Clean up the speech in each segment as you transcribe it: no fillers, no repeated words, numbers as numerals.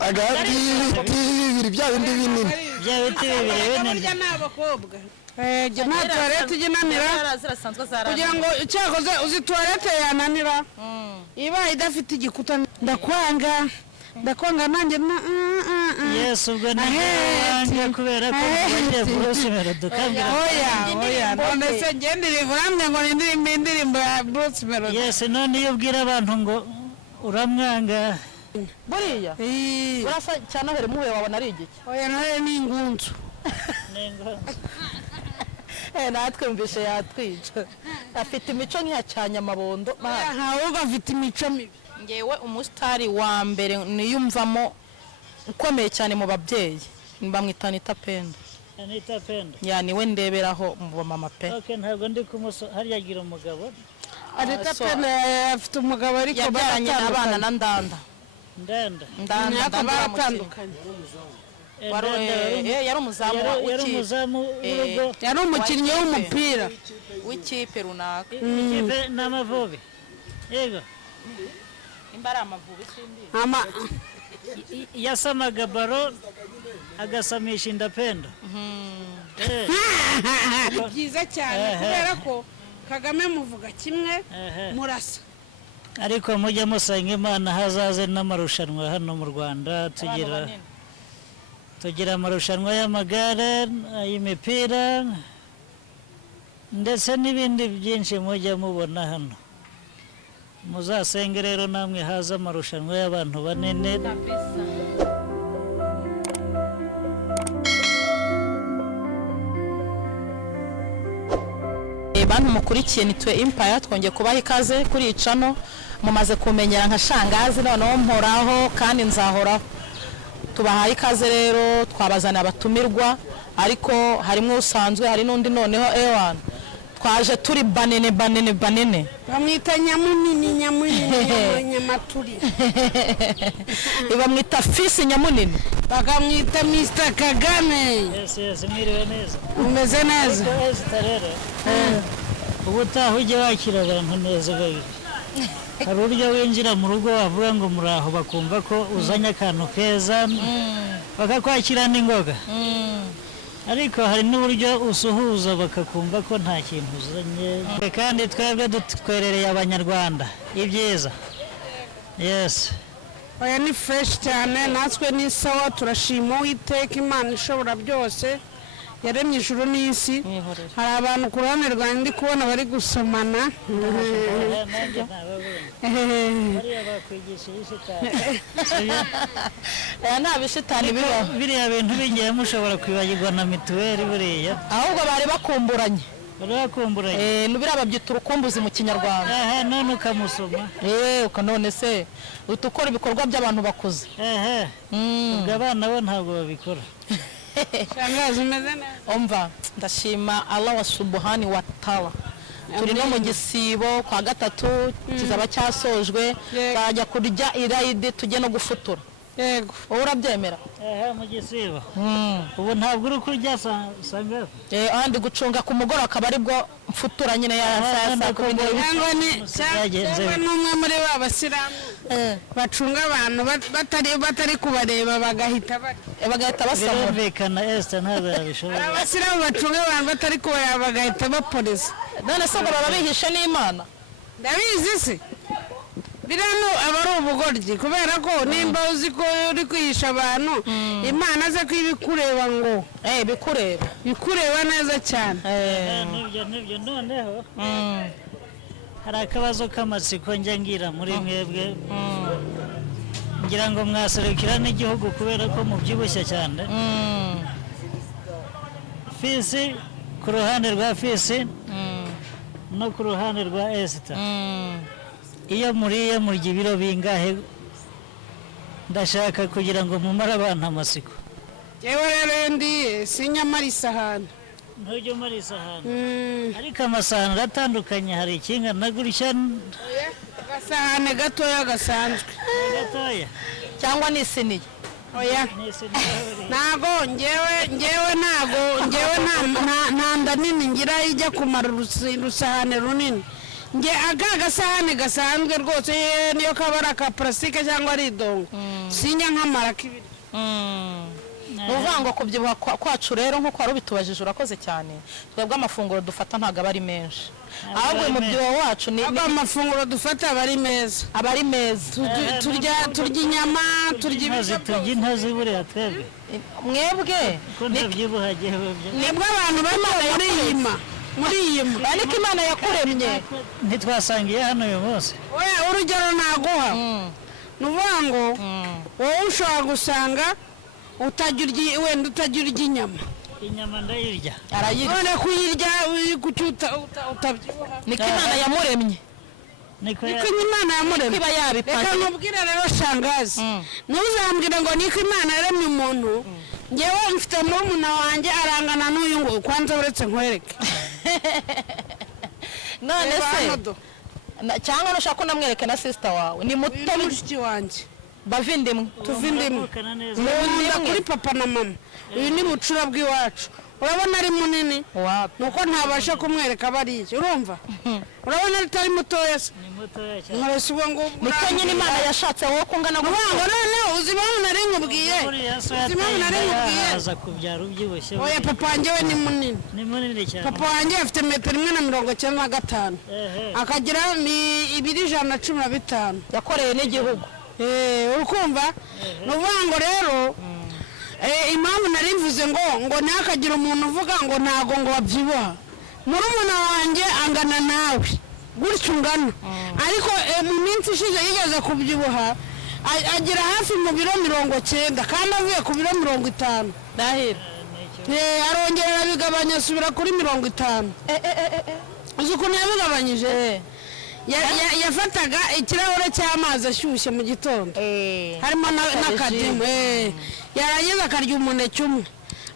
agati bibiri bya bindi binini bya biti bibiri binini burya n'abakobwa nta toilette ijyananira kugira ngo cyakoze uzi toilette yananira iba idafite igikuta ndakwanga nanjye Yesu ubwo nanjye kubera ko bagiye Bruce Melody kambira oya none se ngendire vuramwe ngo indirimbo ya Bruce Melody Yes none iyo ubwira abantu ngo uramwanga buriya urasa cyane here muwe wabona ari igiki oya nawe ni ingunzu natwe mbishe yatwica afite imico nk'iyacanya amabondo ahubwo afite imico mibi ngewe umusitari wa mbere niyumvamo ukomeye cyane mu babyeyi bamwita Anita Pendo yani we ndeberaho mu mama pe okay ntabwo ndi kumuso harya agira umugabo Anita Pendo afite umugabo ariko yabyaranye abana na Ndanda baratandukanye yari umuzamu w'urugo yari umukinnyi w'umupira w'ikipe runaka ikipe n'Amavubi yego imbara Amavubi sindi yasamaga baro agasamisha Indapendo byiza cyane kubera ko Kagame muvuga kimwe murasa ariko mujya musanga Imana hazaze n'amarushanwa hano mu Rwanda tugira amarushanwa y'amagare y'imipira ndetse n'ibindi byinshi mujya mubona hano muzasenge rero namwe haza amarushanwa y'abantu banene bantu mukurikiye nitwe Empire twongeye kubaha ikaze kuri icano mumaze kumenyera nka shangazi noneho mporaho kandi nzahoraho tubahaye ikaze rero twabazana abatumirwa ariko harimo usanzwe hari n'undi noneho ewan twaje turi banene bamwita nyamunini nyamaturi bamwita fisi nyamunini bakamwita Mr Kagame yes mwiriwe neza umeze neza ubu utaha ujye wakira abantu neza babiri hari uburyo winjira mu rugo wavuga ngo muraho bakumva ko uzanye akantu keza bakakwakira n'ingoga ariko hari n'uburyo usuhuza bakakumva ko nta kintu uzanye kandi twebwe dutwerereye abanyarwanda ibyiza yes oya ni fresh cyane natwe ni sawa turashima Uwiteka Imana ishobora byose yaremye ijuru n'isi hari abantu ku ruhande rwanjye ndi kubona bari gusomana nta bishitani bibaho biriya bintu bigiye mushobora kwibagirwa na mituweli buriya ahubwo bari bakumburanye nubira babyita urukumbuzi mu kinyarwanda none ukamusoma none se utukora ibikorwa by'abantu bakuze ubwo abana bo ntabwo babikora shangazi umeze neza umva ndashima Allah wa subhani wa ta'ala turi no mu gisibo kwa gatatu kizaba cyasojwe bajya kurya irayidi tujye no gufutura yego wowe urabyemera mu gisibo ubu ntabwo uri kurya sanga ahandi gucunga ku mugoroba akaba aribwo mfutura nyine cyangwa n'umwe muri ba basiramu bacunga abantu batari kubareba bagahita basamura birumvikana Esther ntabwo yabishobora abasiramu bacunga abantu batari kubareba bagahita bapoliza none se ngo babihishe n'Imana ndabizi se birano aba ari ubugoryi kubera ko nimba uzi ko uri kwihisha abantu Imana aze kwibikureba ngo bikureba neza cyane nibyo noneho hari akabazo k'amatsiko njya ngira muri mwebwe ngira ngo mwaserukira n'igihugu kubera ko mubyibushye cyane Fisi ku ruhande rwa Fisi no ku ruhande rwa Esther iyo muriye murya ibiro bingahe ndashaka kugira ngo mumare abantu amatsiko yewe rero ndi sinyamara isahani ntujye umara isahani ariko amasahani aratandukanye hari ikingana gutya agasahane gatoya gasanzwe gatoya cyangwa n'isiniye oya ntago ngewe nta nda nini ngira ijya kumara urusahane runini nge aga gasahane gasanzwe rwose niyo kaba ari aka plastique cyangwa ari idongo sinya nkamara kibiri uvuga ngo kubyibuha kwacu rero nko kwari bitubajije urakoze cyane twebwe amafunguro dufata ntago aba ari menshi ahubwo umubyibuho wacu ni amafunguro dufata aba ari meza turya inyama turya intozi buriya twebwe mwebwe ko ndabyibuha jewe nibwo abantu barimo muri iyi ma ariko Imana yakuremye ntitwasangiye hano uyu munsi urugero naguha nuvuga ngo wowe ushobora gusanga wenda utajya urya inyama ndayirya none kuyirya utabyibuha niko Imana yamuremye niko Imana yamuremye iba yabipanga reka nkubwire rero shangazi ntuzambwire ngo niko Imana yaremye umuntu ngewe mfite murumuna wanjye arangana n'uyu ngo kwanza uretse nkwereke none se cyangwa nushaka ko namwereke na sister wawe ni muto mushiki wanjye bavindimwe tuvindimwe kuri papa na mama uyu ni bucura bw'iwacu urabona ari munini nuko ntabasha kumwereka bariye urumva urabona atari mutoya se ni mutoya cyane nkarese ubwo ngo niko nyine Imana yashatse wowe kungana gutyo none uzi impamvu nari nkubwiye aza kubyara ubyibushye oya papa wanjye we ni munini cyane papa wanjye afite 1.95 akagira ni 215 yakoreye n'igihugu urukumva nuvuga ngo rero impamvu nari mvuze ngo ntakagira umuntu uvuga ngo ntago ngo wabyibuha murumuna wanjye angana nawe gutyo ungana ariko mu minsi ishize yigeze kubyibuha agira hafi mu biro 90 kandi avuye ku biro 50 ndahira arongera abigabanya asubira kuri 50 uzi ukuntu yabigabanyije yafataga ikirahure cy'amazi ashyushye mu gitondo harimo n'akadimu yarangiza akarya umuneke umwe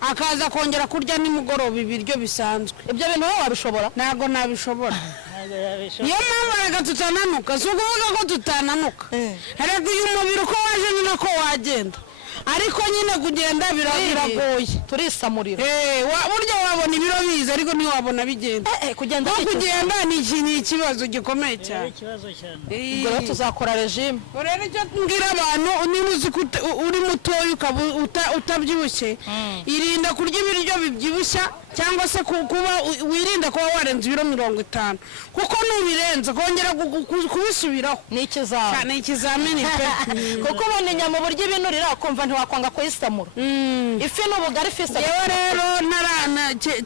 akaza kongera kurya nimugoroba ibiryo bisanzwe ibyo bintu wowe wabishobora ntabwo nabishobora niyo mpamvu reka tutananuka si ukuvuga ko tutananuka reka uyu mubiri uko waje ni nako wagenda ariko nyine kugenda biragoye turisamurira burya wabona ibiro biza ariko ntiwabona bigenda kugenda ni ikibazo gikomeye cyane ubwo rero tuzakora regime rero icyo mbwira abantu niba uzi ko uri mutoya ukaba utabyibushye irinda kurya ibiryo bibyibushya cyangwa se kuba wirinda kuba warenza ibiro 50 kuko nubirenza kongera kubisubiraho ni ikizamini pe kuko ubona inyama uburyo ibinurira kumva ntiwakwanga kuyisamura ifi n'ubugari fisa yewe rero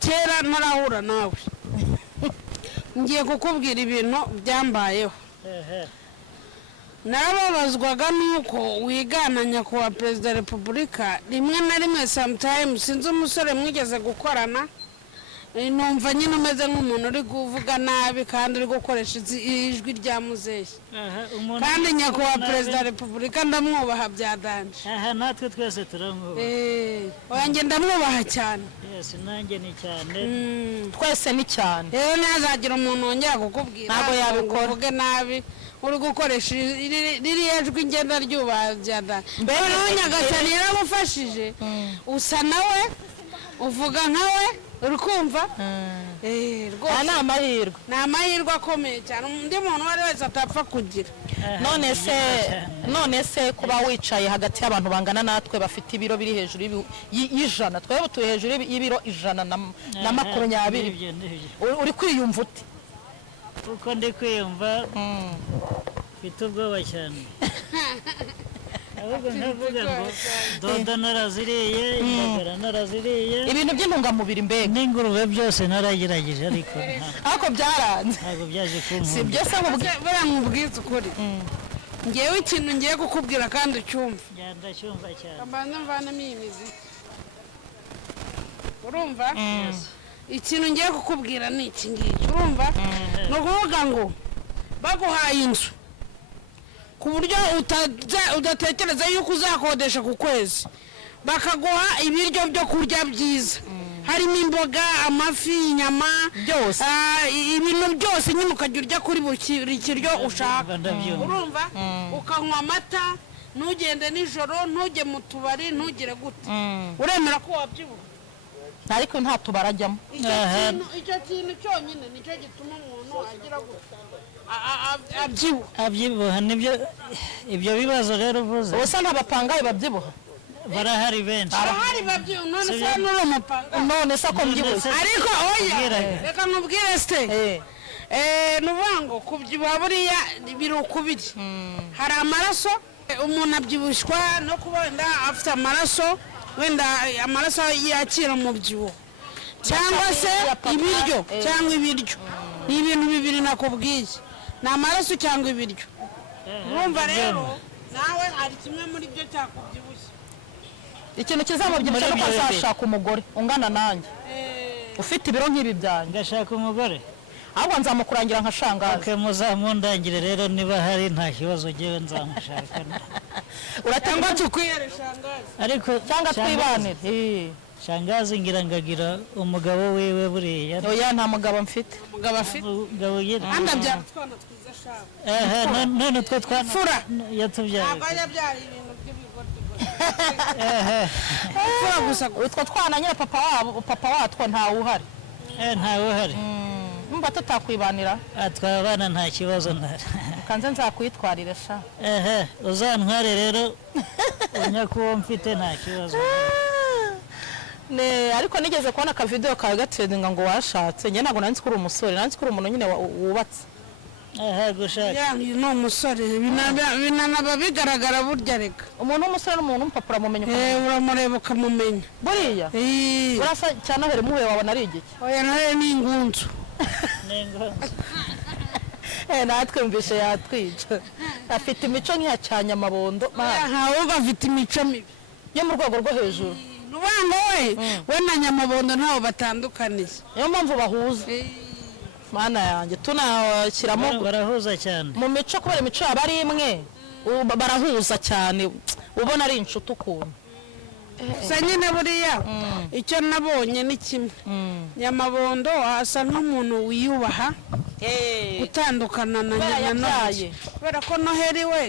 kera ntarahura nawe ngiye kukubwira ibintu byambayeho narababazwaga nuko wigana nyakubahwa perezida wa repubulika rimwe na rimwe sometimes sinzi umusore mwigeze gukorana numva nyine umeze nk'umuntu uri kuvuga nabi kandi uri gukoresha ijwi rya muzehe kandi nyakubahwa perezida wa repubulika ndamwubaha bya danje natwe twese turamwubaha oyanjye ndamwubaha cyane nanjye ni cyane twese ni cyane rero ntazagira umuntu wongera kukubwira ntabwo yabikora uvuge nabi uri gukoresha ririya jwi ngenda ryubaha bya danje noneho nyagasani yaragufashije usa nawe uvuga nkawe uri kumva rwose ni amahirwe akomeye cyane undi muntu uwo ari wese atapfa kugira none se kuba wicaye hagati y'abantu bangana natwe bafite ibiro biri hejuru y'ijana twebwe tuye hejuru y'ibiro 120 uri kwiyumva ute uko ndi kwiyumva mfite ubwoba cyane ahubwo nkavuga ngo dodo naraziriye indagara naraziriye ibintu by'intungamubiri mbega n'ingurube byose naragerageje ariko byaranze ntabwo byaje kunkunda si byose baramubwiza ukuri ngewe ikintu ngiye kukubwira kandi ucyumva ndacyumva cyane mbanza mvanemo iyi mizi urumva ikintu ngiye kukubwira ni iki ngiki urumva ni ukuvuga ngo baguhaye inzu ku buryo udatekereza yuko uzakodesha ku kwezi bakaguha ibiryo byo kurya byiza harimo imboga amafi inyama byose ibintu byose nyine ukajya urya kuri buri kiryo ushaka urumva ukanywa amata ntugende nijoro ntujye mu tubari ntugire gute uremera ko wabyibuha ariko nta tubarajyamo. icyo kintu cyonyine nicyo gituma umuntu agira abyibuha nibyo ibyo bibazo rero uvuze. Ubusa ntabapangaye babyibuha barahari benshi. barahari babyibuha none se n'uri umupanga none se ko mbyibushye ariko oya reka nkubwire se nuvuga ngo kubyibuha buriya biri ukubiri. hari amaraso umuntu abyibushywa no kuba wenda afite amaraso wenda amaraso yakira umubyibuho cyangwa se ibiryo cyangwa ibiryo ni ibintu bibiri nakubwiye ni amaraso cyangwa ibiryo. urumva rero nawe hari kimwe muri byo cyakubyibushye. ikintu kizamubyibushye nuko azashaka umugore ungana nanjye ufite ibiro nk'ibi byanjye. ngashaka umugore ahubwo nzamukurangira nka shangazi. muzamundangire rero niba hari nta kibazo ngewe nzamushaka. cyangwa tukwiyere shangazi ariko cyangwa twibanire. shangazi ngira ngagira umugabo wiwe buriya. oya nta mugabo mfite. umugabo afite umugabo yitwa kandi abyara utwana twiza shaka. none utwo twana fura yatubyaye. ntabwo yabyara ibintu by'ibigoryi. fura gusa utwo twana nyine papa watwo ntawe uhari. ntawe uhari. mba tutakwibanira. twabana nta kibazo kanze nzakwitwarire sha. uzantware rero unyakuwo mfite nta kibazo. ariko nigeze kubona akavidewo kawe gatredinga ngo washatse njye ntabwo nanzi ko uri umusore nanzi ko uri umuntu nyine wubatse. gushaka ni umusore binanaba bigaragara burya reka umuntu w'umusore n'umuntu w'umupapuro mumenya uramureba ukamumenya buriya urasa cyane ahere muhuye wabona ari igiki. oya nawe ni ingunzu natwe mvishe yatwica afite imico nk'iya cyanyamabondo ahubwo afite imico mibi yo mu rwego rwo hejuru. rubango we na nyamabondo ntaho batandukaniye niyo mpamvu bahuza. mana yanjye tunashyiramo barahuza cyane mu mico kubera imico yaba ari imwe barahuza cyane ubona ari inshuti ukuntu. gusa nyine buriya icyo nabonye ni kimwe nyamabondo asa nk'umuntu wiyubaha gutandukana na Noheli kubera ko Noheli we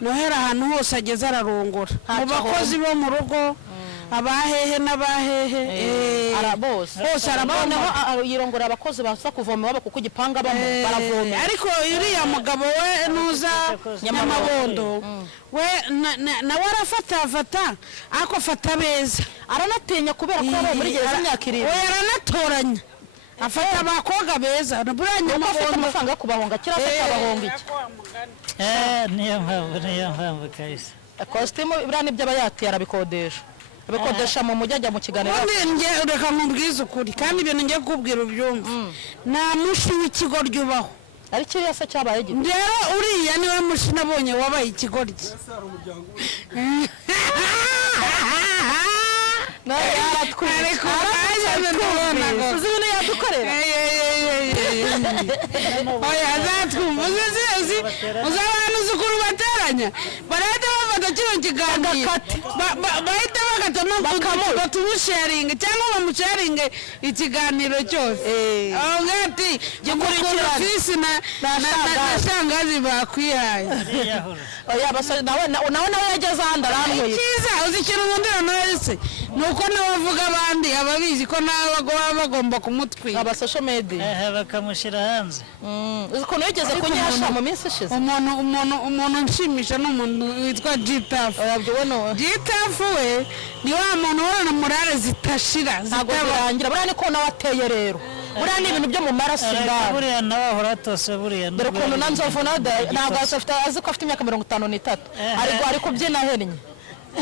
Noheli ahantu hose ageze ararongora mu bakozi bo mu rugo abahehe n'abahehe bose araboneho yirongora abakozi baza kuvoma baba kuko igipanga baravoma. ariko uriya mugabo we nuza nyamabondo we nawe arafatafata ariko afata beza aranatinya kubera ko aba muri gereza imyaka 7. we aranatoranya afata abakobwa beza buriya nyamabondo amafaranga yo kubahonga kira se abahonga iki. niyo mpamvu kahise costume buriya nibyo aba yatiye arabikodesha abikodesha mu mujyi ajya mu kiganiro. nge ureka nkubwize ukuri kandi ibintu ngiye kukubwira ubyumva nta mushi w'ikigoryi ubaho ari kiriya se cyabaye gito. rero uriya niwe mushi nabonye wabaye ikigoryi. uzi ibintu yadukorera oya azatwumva uzi abantu uzi ukuntu bateranya barahita bafata kino kiganiro bahita bagatamo batumusharinge cyangwa bamusharinge ikiganiro cyose ati gikurikira fisi na shangazi bakwihaye. nawe yageze ahandi aranyweye icyiza uzi ikintu nkundira Noheli se ni uko nawe avuga abandi ababizi ko nawe baba bagomba kumutwika aba social media bakamushyira hanze. uzi ukuntu yigeze kunyasha mu minsi ishize. umuntu nshimisha ni umuntu witwa Gitafu. Gitafu we ni wa muntu ubona morale zitashira ntabwo zirangira buriya niko nawe ateye rero buriya ni ibintu byo mu maraso indani. buriya nawe ahora atose buriya dore ukuntu na Nzovu ntabwo azi ko afite imyaka 53 ari kubyina ahennye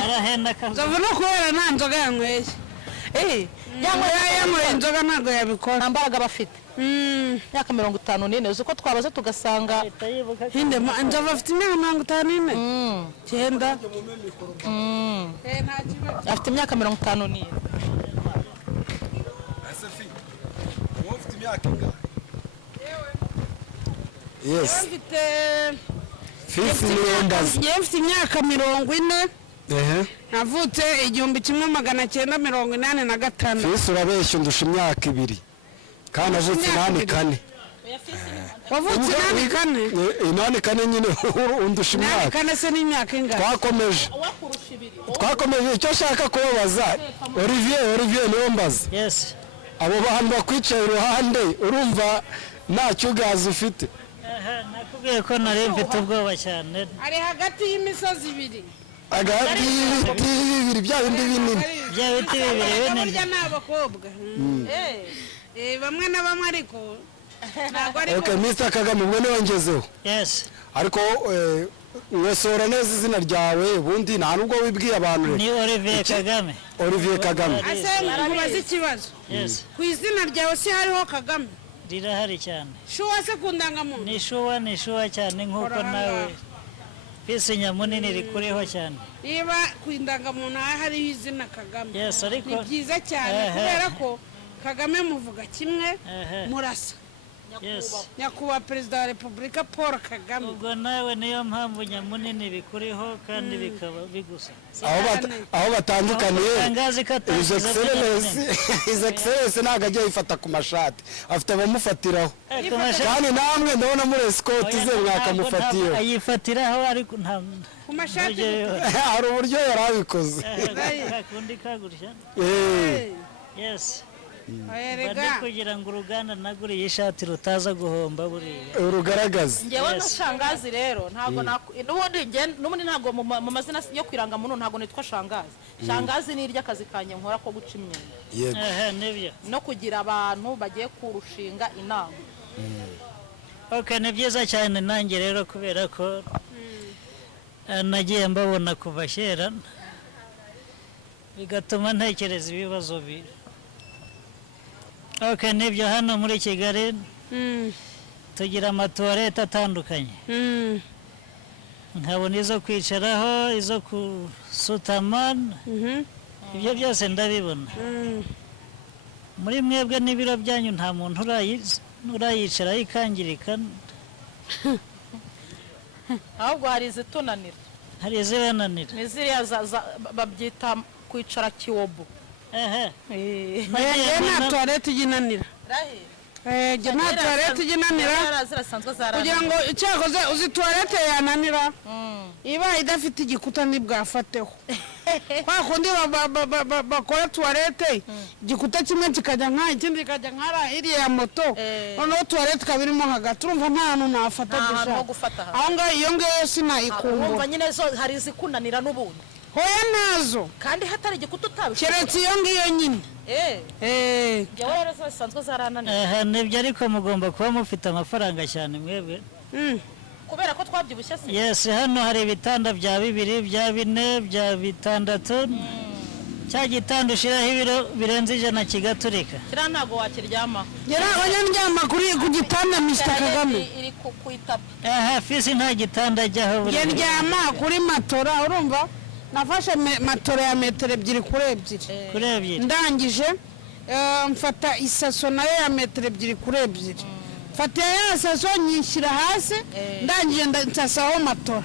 arahenda akazi. Nzovu no kubera nta nzoga yanyweye yanyweye inzoga ntabwo yabikora nta mbaraga bafite. imyaka 54 uzi ko twabaze tugasanga Nzovu afite imyaka 54 cyenda afite imyaka 54. Yes. Mfite imyaka 40. navutse 1985. Fisi urabeshya undusha imyaka 2 kandi avutse 8 wavutse 8 4 nyine undusha imyaka 4 se n'imyaka ingana twakomeje twakomeje icyo nshaka kubabaza Olivier niyo mbaza yes abo bantu bakwicaye iruhande urumva nta cyugazi ufite nakubwiye ko nari mfite ubwoba cyane ari hagati y'imisozi ibiri agati y'ibiti bibiri bya bindi binini bya biti bibiri binini burya ni abakobwa bamwe na bamwe ariko ntabwo ari okay Mr Kagame ubwo niwe ngezeho yes ariko wesora neza izina ryawe ubundi nta nubwo wibwiye abantu ni Olivier Kagame asenga kubaza ikibazo yes ku izina ryawe si hariho Kagame rirahari cyane shuwa se ku ndangamuntu ni shuwa cyane nk'uko nawe Peace Nyamunini rikuriho cyane niba ku ndangamuntu hariho izina Kagame yes ariko ni byiza cyane kubera ko Kagame muvuga kimwe murasa nyakubahwa perezida wa repubulika Paul Kagame ubwo nawe niyo mpamvu Nyamunini bikuriho kandi bikaba bigusa aho batandukaniye His Excellency ntabwo ajya yifata ku mashati afite abamufatiraho kandi namwe ndabona muri escort ze mwakamufatiyeho ayifatiraho ariko nta ku mashati hari uburyo yari abikoze kundi kagurishya yes erega kugira ngo uruganda naguriye ishati rutaza guhomba buriya urugaragaza ngewe n'Shangazi rero ntago n'ubundi ntago mu mazina yo kwiranga muntu ntago nitwa Shangazi ni iry'akazi kanye nkora ko guca imyenda nibyo no kugira abantu bagiye kurushinga inama okay ni byiza cyane nanjye rero kubera ko nagiye mbabona kuva kera bigatuma ntekereza ibibazo okay nibyo hano muri Kigali tugira amatuwarete atandukanye nkabona izo kwicaraho izo kusutama ibyo byose ndabibona muri mwebwe n'ibiro byanyu nta muntu urayicara yikangirika ahubwo hari izitunanira hari izibananira ni ziriya babyita kwicara kiwobo nta tuwarete iginanira nta tuwarete iginanira kugira ngo icyakoze uzi tuwarete yananira iba idafite igikuta ntibwafateho kwa kundi bakora tuwarete igikuta kimwe kikajya nk'aha ikindi kikajya nk'aha iriya ya moto noneho tuwarete ikaba irimo hagati urumva nta hantu nafata aho ngaho iyo ngiyo sinayikumbura urumva nyine zo hari izikunanira n'ubundi hoya nazo kandi hatari igikuta utabishaka keretse iyo ngiyo nyine njyewe rero zisanzwe zarananiye nibyo ariko mugomba kuba mufite amafaranga cyane mwebwe kubera ko twabyibushye se yes hano hari ibitanda bya 2 bya 4 bya 6 cya gitanda ushiraho ibiro birenze 100 kigaturika kira ntago wakiryama yera abanyaryama ku gitanda Mr Kagame iri ku itapi fisi nta gitanda ajyaho buri yeryama kuri matora urumva nafashe matora ya metero 2 kuri 2 ndangije mfata isaso nayo ya metero 2 kuri 2 mfata ya saso nyishyira hasi ndangije nsasaho matora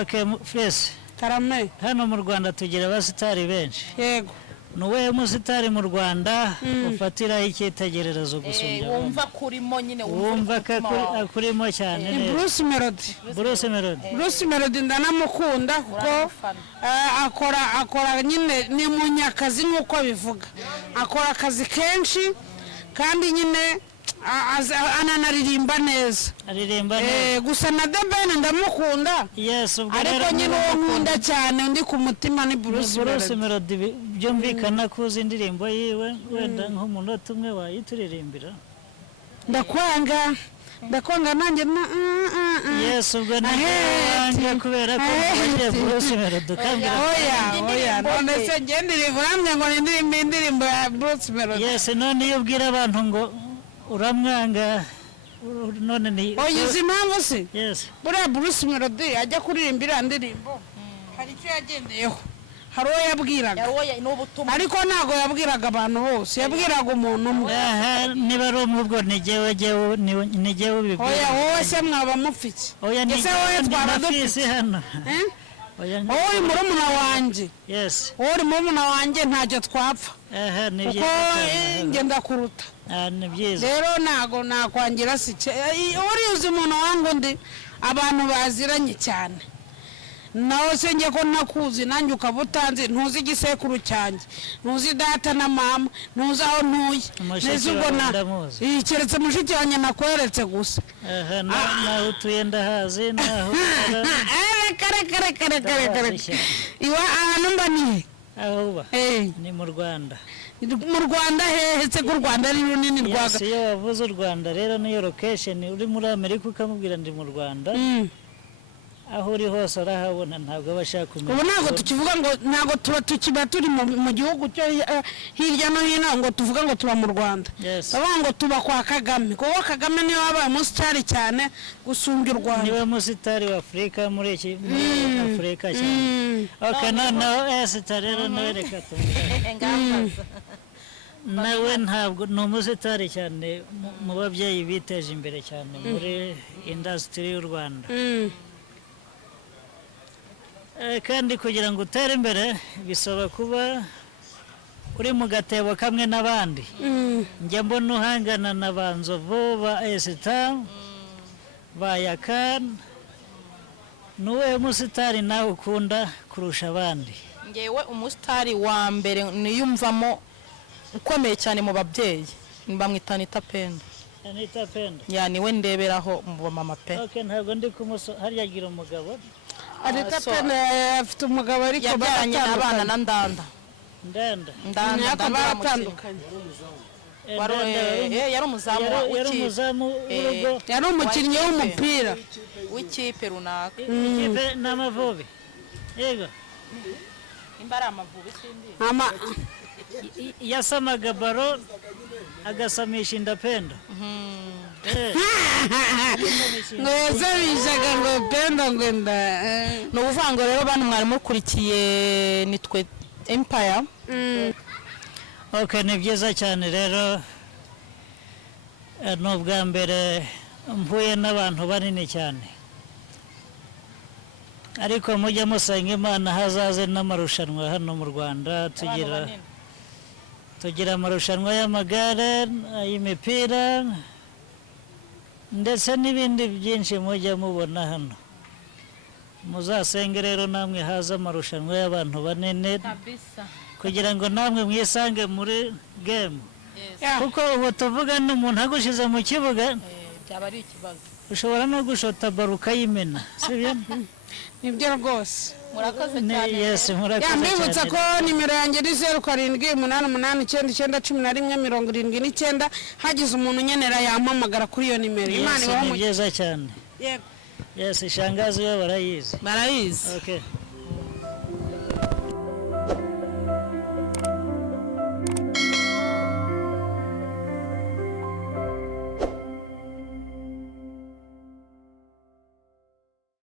okay fisi karame hano mu Rwanda tugira abasitari benshi yego nuwe musitari mu Rwanda ufatiraho icyitegererezo gusumbya wumva kurimo nyine wumva kurimo cyane neza Bruce Melody ndanamukunda kuko akora nyine ni munyakazi nk'uko bivuga akora akazi kenshi kandi nyine ananaririmba neza gusa na The Ben ndamukunda ariko nyine uwo nkunda cyane undi ku mutima ni Bruce Melody byumvikana ko uzi indirimbo yiwe wenda nk'umunota umwe wayituririmbira ndakwanga nanjye yes ubwo nanjye kubera ko wagiye Bruce Melody kambira oya none se ngendirimbo namwe ngo indirimbo ya Bruce Melody yes none iyo ubwira abantu ngo uramwanga none ni uzi impamvu se yes buriya Bruce Melody ajya kuririmbira indirimbo hari icyo yagendeyeho hari uwo yabwiraga ariko ntabwo yabwiraga abantu bose yabwiraga umuntu umwe niba ari umubwo nigewe ubibwira oya wowe se mwaba mufite ese wowe twaba dufite hano wowe uri murumuna wanjye wowe uri murumuna wanjye ntacyo twapfa kuko njye ndakuruta ni byiza rero ntabwo nakwangira si uriya uzi umuntu wanga undi abantu baziranye cyane nawe se njye ko nakuzi nanjye ukaba utanzi ntuzi igisekuru cyanjye ntuzi data na mama ntuzi aho ntuye ntuzi ubwo keretse mushiki wanjye nakweretse gusa naho utuye ndahazi naho kare iwa ahantu mba nihe aho uba ni mu Rwanda mu Rwanda hehe se ko u Rwanda ari runini rwaga iyo wavuze u Rwanda rero niyo location uri muri Amerika ukamubwira ndi mu Rwanda aho uri hose arahabona ntabwo abashaka kumenya ubu ntabwo tukivuga ngo ntabwo tukiba turi mu gihugu cyo hirya no hino ngo tuvuga ngo tuba mu Rwanda bavuga ngo tuba kwa Kagame kuko Kagame niwe wabaye umusitari cyane gusumbya u Rwanda niwe musitari wa Afurika muri Afurika cyane no sitari rero nawe reka nawe ntabwo ni umusitari cyane mu babyeyi biteje imbere cyane muri industry y'u Rwanda kandi kugira ngo utere imbere bisaba kuba uri mu gatebo kamwe n'abandi njya mbona uhangana na ba Nzovu ba Esita ba Yakana nuwe musitari nawe ukunda kurusha abandi ngewe umusitari wa mbere niyumvamo ukomeye cyane mu babyeyi bamwita Anita Pendo niwe ndeberaho mu mama pe ntabwo ndi kumuso hariya agira umugabo Anita Pendo afite umugabo ariko yabyaranye n'abana na Ndanda baratandukanye yari umuzamu w'urugo yari umukinnyi w'umupira w'ikipe runaka ikipe n'Amavubi yego imbara Amavubi sindi yasamaga baro agasamisha inda Pendo ngo yasamishaga ngo Pendo ngo nda ni ukuvuga ngo rero bantu mwari mukurikiye nitwe Empire ni byiza cyane rero ni ubwa mbere mpuye n'abantu banini cyane ariko mujya musenga Imana hazaze n'amarushanwa hano mu Rwanda tugira amarushanwa y'amagare y'imipira ndetse n'ibindi byinshi mujya mubona hano muzasenge rero namwe haza amarushanwa y'abantu banene kugira ngo namwe mwisange muri game kuko ubu tuvuga n'umuntu agushize mu kibuga byaba ari ikibazo ushobora no gushota baruka y'imena sibyo nibyo rwose murakoze cyane mbibutsa ko nimero yanjye ari 0788991179 hagize umuntu unyenera yampamagara kuri iyo nimero Imana ibaho mu byiza cyane yego shangazi we barayizi okay